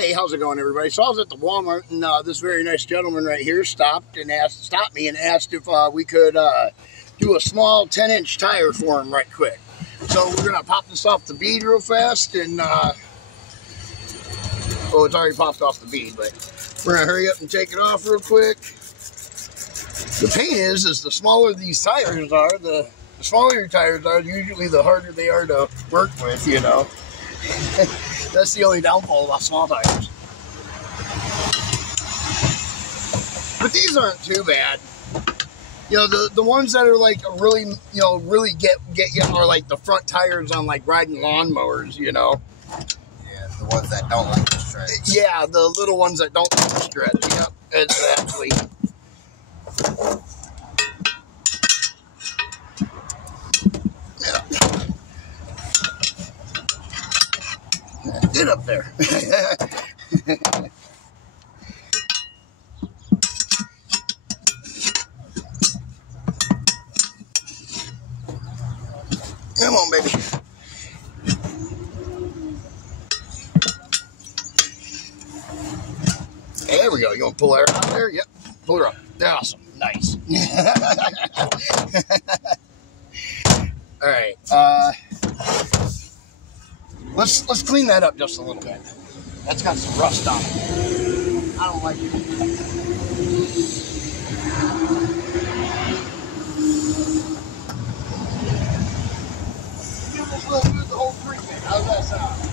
Hey, how's it going, everybody? So I was at the Walmart, and this very nice gentleman right here stopped me and asked if we could do a small 10-inch tire for him right quick. So we're gonna pop this off the bead real fast, and oh, it's already popped off the bead, but we're gonna hurry up and take it off real quick. The pain is the smaller these tires are, the smaller your tires are, usually the harder they are to work with, you know. That's the only downfall about small tires. But these aren't too bad. You know, the ones that are like really, you know, really get you are like the front tires on like riding lawnmowers, you know. Yeah, the ones that don't like to stretch. Yeah, the little ones that don't like to stretch. Yep, exactly. Get up there. Come on, baby. There we go. You want to pull her out there? Yep. Pull her up. Awesome. Nice. All right. Let's clean that up just a little bit. That's got some rust on it. I don't like it. Give this little dude the whole treatment. How's that sound?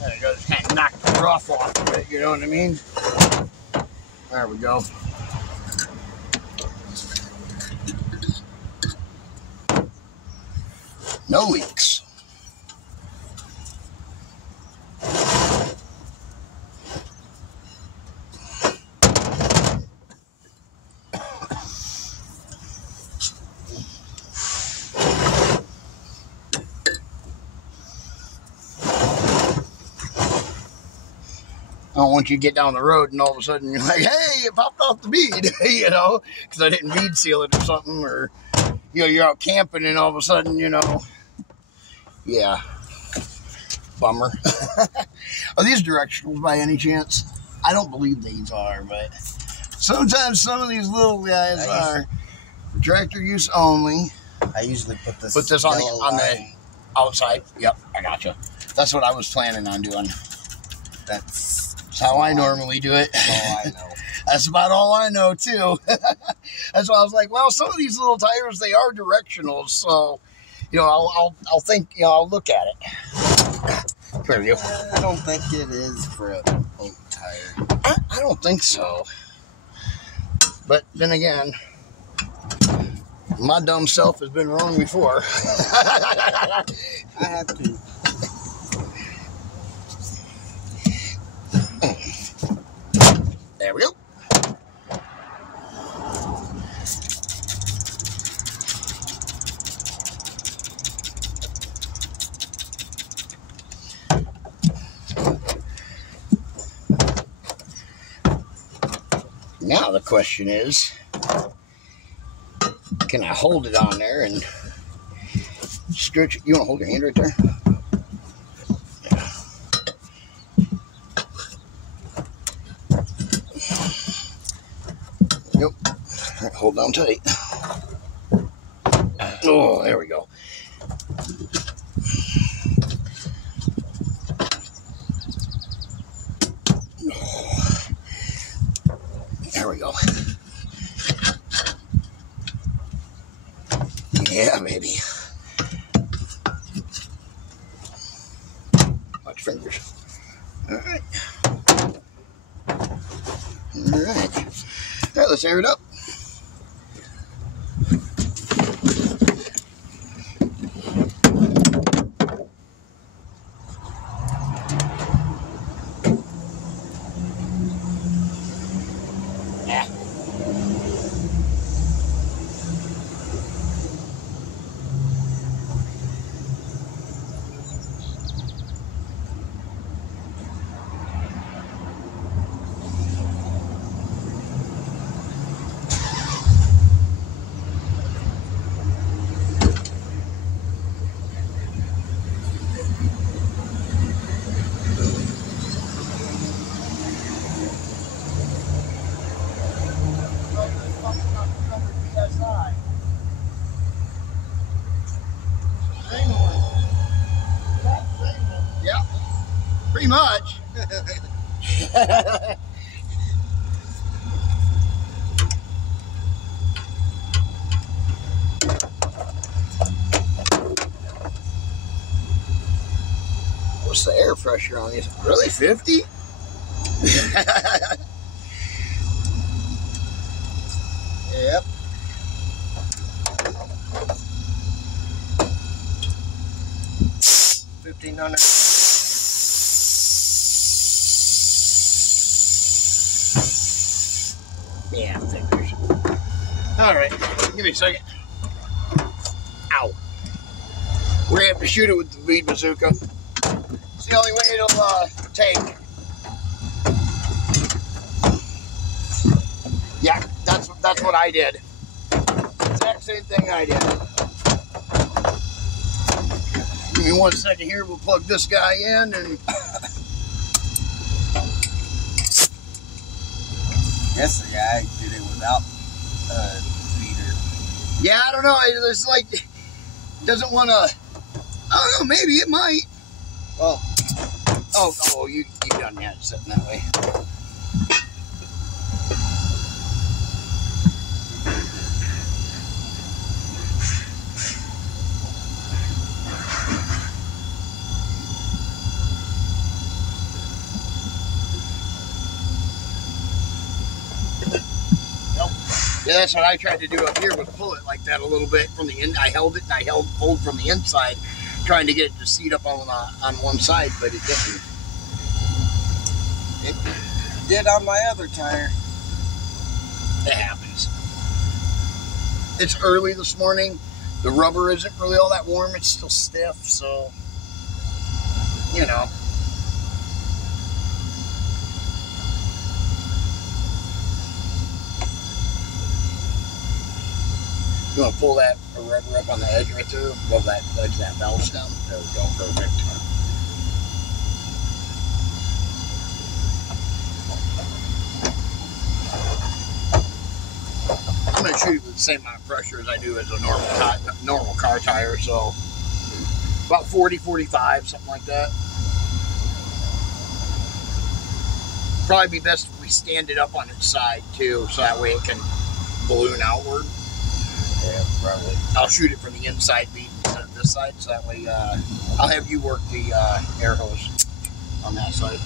There you go, just kind of knock the rough off of it, you know what I mean? There we go. No leaks. I don't want you to get down the road and all of a sudden you're like, hey, it popped off the bead, you know, because I didn't bead seal it or something, or, you know, you're out camping and all of a sudden, you know, yeah, bummer. Are these directionals by any chance? I don't believe these are, but sometimes some of these little guys are for tractor use only. I usually put this on the outside. Yep, I gotcha. That's what I was planning on doing. That's how I normally do it. That's all I know. That's about all I know, too. That's why I was like, well, some of these little tires, they are directional, so, you know, I'll think, you know, I'll look at it. There we go. I don't think it is for a boat tire. I don't think so. But then again, my dumb self has been wrong before. I have to. There we go. Now the question is, can I hold it on there and stretch it? You want to hold your hand right there? Yep. Hold down tight. Oh, there we go. Oh, there we go. Yeah, baby. Watch fingers. All right. All right. All right, let's air it up. Yeah. Yeah, pretty much. What's the air pressure on these? Really, 50? Yep. $1,500. Yeah, figures. All right, give me a second. Ow. We're gonna have to shoot it with the bead bazooka. It's the only way it'll take. Yeah, that's what I did. Exact same thing I did. Give me 1 second here. We'll plug this guy in and. Guess the guy did it without a feeder. Yeah, I don't know. It's like doesn't want to. I don't know. Maybe it might. Well. Oh, you done that sitting that way. Yeah, that's what I tried to do up here, was pull it like that a little bit from the end. I held it and I pulled from the inside, trying to get it to seat up on one side, but it didn't. It did on my other tire. It happens. It's early this morning. The rubber isn't really all that warm. It's still stiff, so, you know. You want to pull that rubber up on the edge right there, above that edge of that valve stem. There we go, perfect. I'm going to shoot it with the same amount of pressure as I do as a normal car tire, so about 40, 45, something like that. Probably be best if we stand it up on its side too, so that way it can balloon outward. Yeah, probably. I'll shoot it from the inside bead instead of this side, so that way I'll have you work the air hose on that side.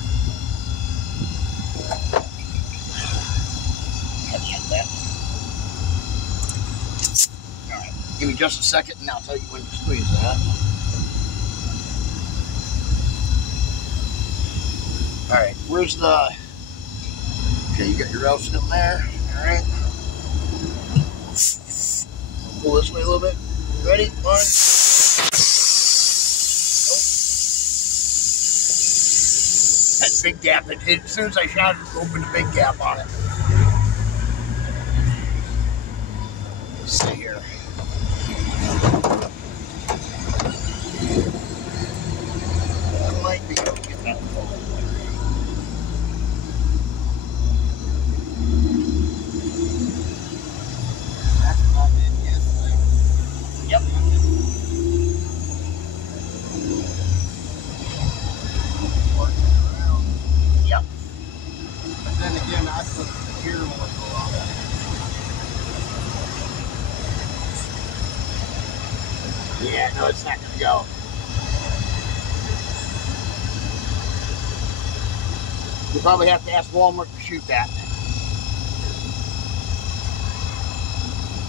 All right, give me just a second, and I'll tell you when to squeeze that. All right, where's the? Okay, you got your valve still there. All right. Pull this way a little bit. Ready? One. Nope. That big gap. As soon as I shot it, it opened a big gap on it. Let's see here. I might be able to get that pulled. Yep. Yeah, no, it's not gonna go. You probably have to ask Walmart to shoot that.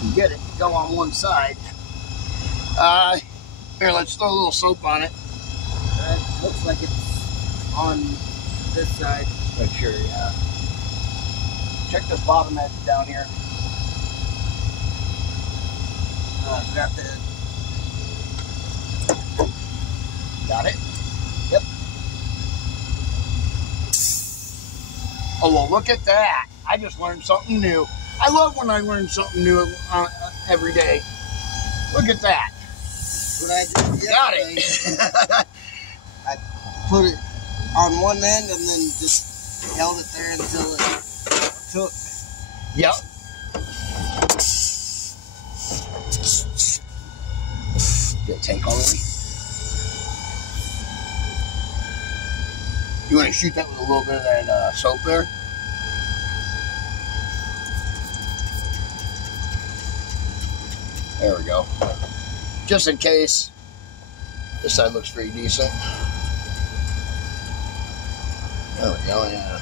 You get it, you go on one side. Here, let's throw a little soap on it. It looks like it's on this side. Make sure, yeah. Check this bottom edge down here. Got the. Got it? Yep. Oh, well, look at that. I just learned something new. I love when I learn something new every day. Look at that. What I did Got yesterday, it. I put it on one end and then just held it there until it took. Yep. Did it take already? You want to shoot that with a little bit of that soap there? There we go. Just in case. This side looks pretty decent. There we go, yeah.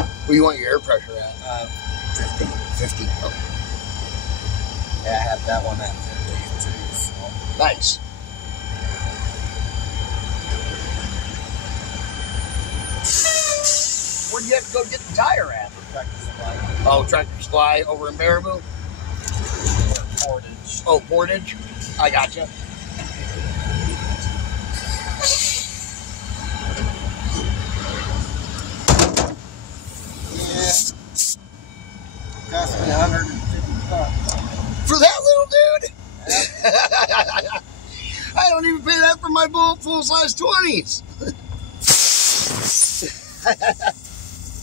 What do you want your air pressure at? 50. 50. Okay. Yeah, I have that one at 50 too. So. Nice. Where'd you have to go get the tire at? Tractor Supply. Oh, Tractor Supply over in Baraboo? Portage. Oh, Portage? I gotcha. Yeah. Cost me $150. For that little dude? Yep. I don't even pay that for my full-size 20s.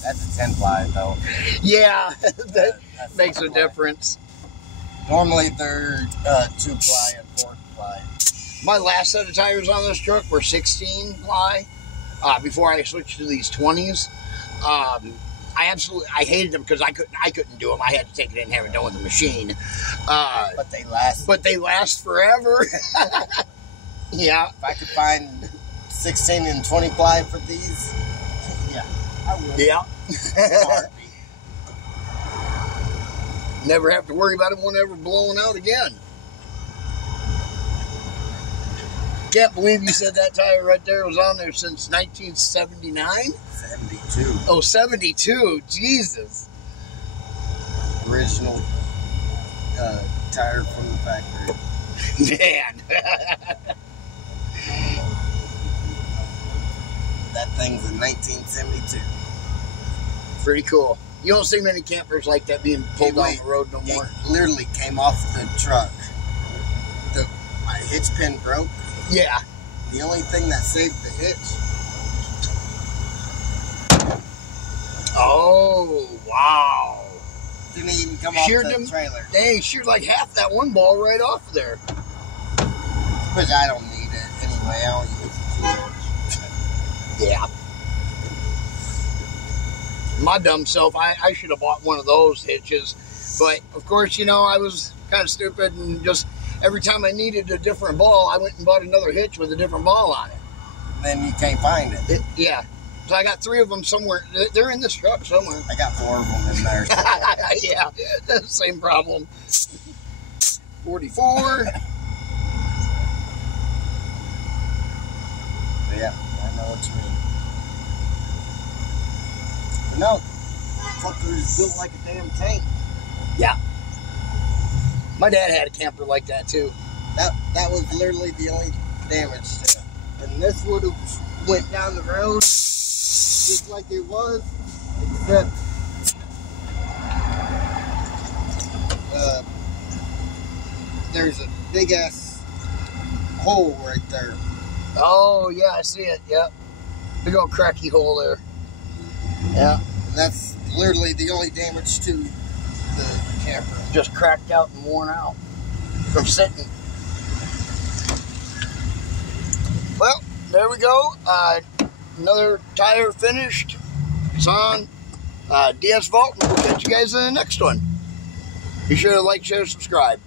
That's a 10 ply though. Yeah, that That's makes a 10 ply. difference. Normally they're 2 ply and 4 ply. My last set of tires on this truck were 16 ply before I switched to these 20s. I hated them because I couldn't do them. I had to take it in and have it done with the machine. But they last. But they last forever. Yeah. If I could find 16 and 20 ply for these, yeah, I would. Yeah. Heartbeat. Never have to worry about them ever blowing out again. Can't believe you said that tire right there was on there since 1979? 72. Oh, 72. Jesus. Original tire from the factory. Man. That thing's in 1972. Pretty cool. You don't see many campers like that being pulled down the road no more. It literally came off the truck. My hitch pin broke. Yeah. The only thing that saved the hitch. Oh, wow. Didn't even come off the trailer. They sheared like half that one ball right off there. Which I don't need it anyway. I don't use it too much. Yeah. My dumb self, I should have bought one of those hitches. But, of course, you know, I was kind of stupid and just every time I needed a different ball, I went and bought another hitch with a different ball on it. Then you can't find it. Yeah. So I got 3 of them somewhere. They're in this truck somewhere. I got 4 of them in there. Yeah, same problem. 44. Yeah, I know what you mean. But no, fucker's built like a damn tank. Yeah. My dad had a camper like that too. That was literally the only damage to it. And this would have went down the road just like it was, except there's a big ass hole right there. Oh yeah, I see it. Yep. Big old cracky hole there. Yeah. And that's literally the only damage to the camper. Just cracked out and worn out from sitting. Well, there we go. Another tire finished. It's on. DS Vault, and we'll catch you guys in the next one. Be sure to like, share, subscribe.